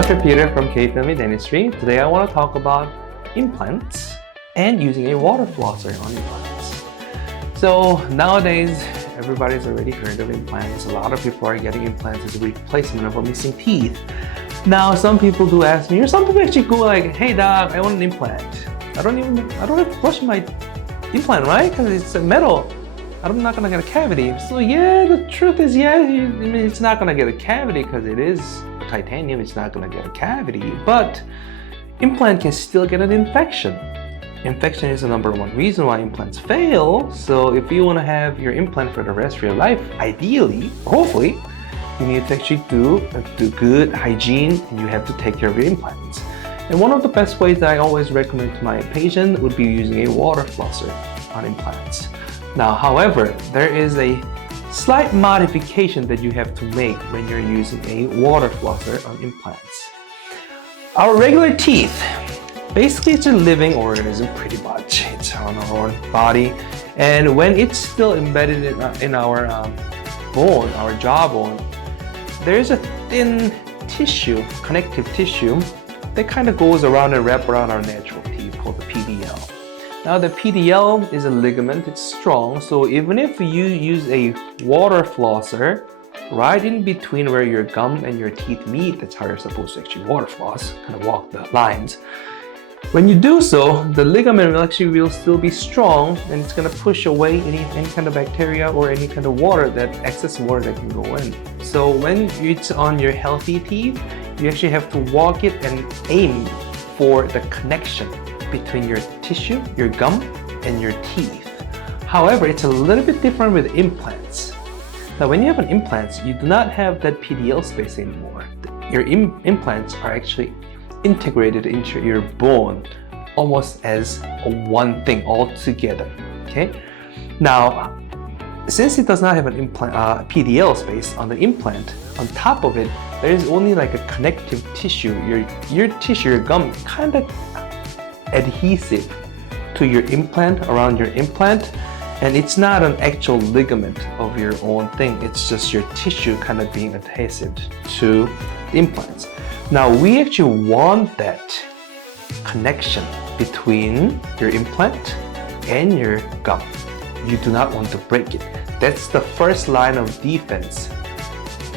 Dr. Peter from K-Family Dentistry. Today I want to talk about implants and using a water flosser on implants. So nowadays, everybody's already heard of implants. A lot of people are getting implants as a replacement of a missing teeth. Now, some people do ask me, or some people actually go like, "Hey doc, I want an implant. I don't have to brush my implant, right? Because it's metal. I'm not gonna get a cavity." So yeah, the truth is, yeah, it's not gonna get a cavity because it is titanium. It's not gonna get a cavity, but implant can still get an infection. Infection is the #1 reason why implants fail. So if you want to have your implant for the rest of your life, ideally, hopefully, you need to actually do good hygiene, and you have to take care of your implants. And one of the best ways that I always recommend to my patient would be using a water flosser on implants. Now, however, there is a slight modification that you have to make when you're using a water flosser on implants. Our regular teeth, basically it's a living organism pretty much. It's on our own body, and when it's still embedded in our bone, our jawbone, there's a thin tissue, connective tissue, that kind of goes around and wrap around our natural teeth called the PDL. Now the PDL is a ligament, it's strong, so even if you use a water flosser right in between where your gum and your teeth meet, that's how you're supposed to actually water floss, kind of walk the lines. When you do so, the ligament will still be strong, and it's going to push away any kind of bacteria or any kind of water, that excess water that can go in. So when it's on your healthy teeth, you actually have to walk it and aim for the connection between your tissue, your gum, and your teeth. However, it's a little bit different with implants. Now, when you have an implant, you do not have that PDL space anymore. Your implants are actually integrated into your bone almost as one thing all together. Okay. Now, since it does not have an implant PDL space on the implant, on top of it, there is only like a connective tissue. Your tissue, your gum, kind of adhesive to your implant, around your implant, and it's not an actual ligament of your own thing. It's just your tissue kind of being adhesive to the implants. Now we actually want that connection between your implant and your gum. You do not want to break it. That's the first line of defense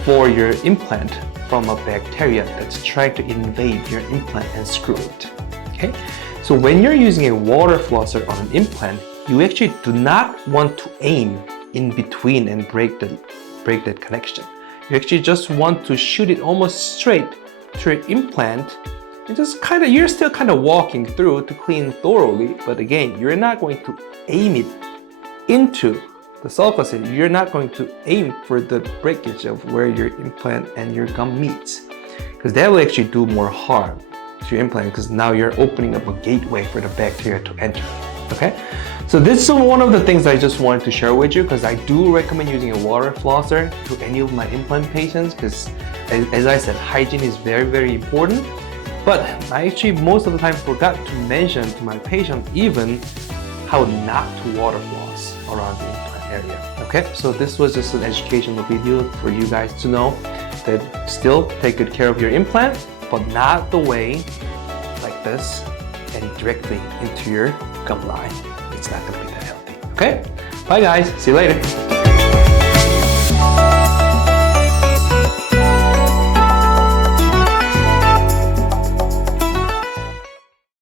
for your implant from a bacteria that's trying to invade your implant and screw it. Okay? So when you're using a water flosser on an implant, you actually do not want to aim in between and break that connection. You actually just want to shoot it almost straight to your implant, and just you're still kind of walking through to clean thoroughly, but again, you're not going to aim it into the sulcus. You're not going to aim for the breakage of where your implant and your gum meets, because that will actually do more harm to your implant, because now you're opening up a gateway for the bacteria to enter. Okay, so this is one of the things I just wanted to share with you, because I do recommend using a water flosser to any of my implant patients, because as I said, hygiene is very, very important. But I actually most of the time forgot to mention to my patient even how not to water floss around the implant area. Okay, so this was just an educational video for you guys to know that still take good care of your implant, but not the way like this and directly into your gum line. It's not going to be that healthy. Okay, bye guys, see you later.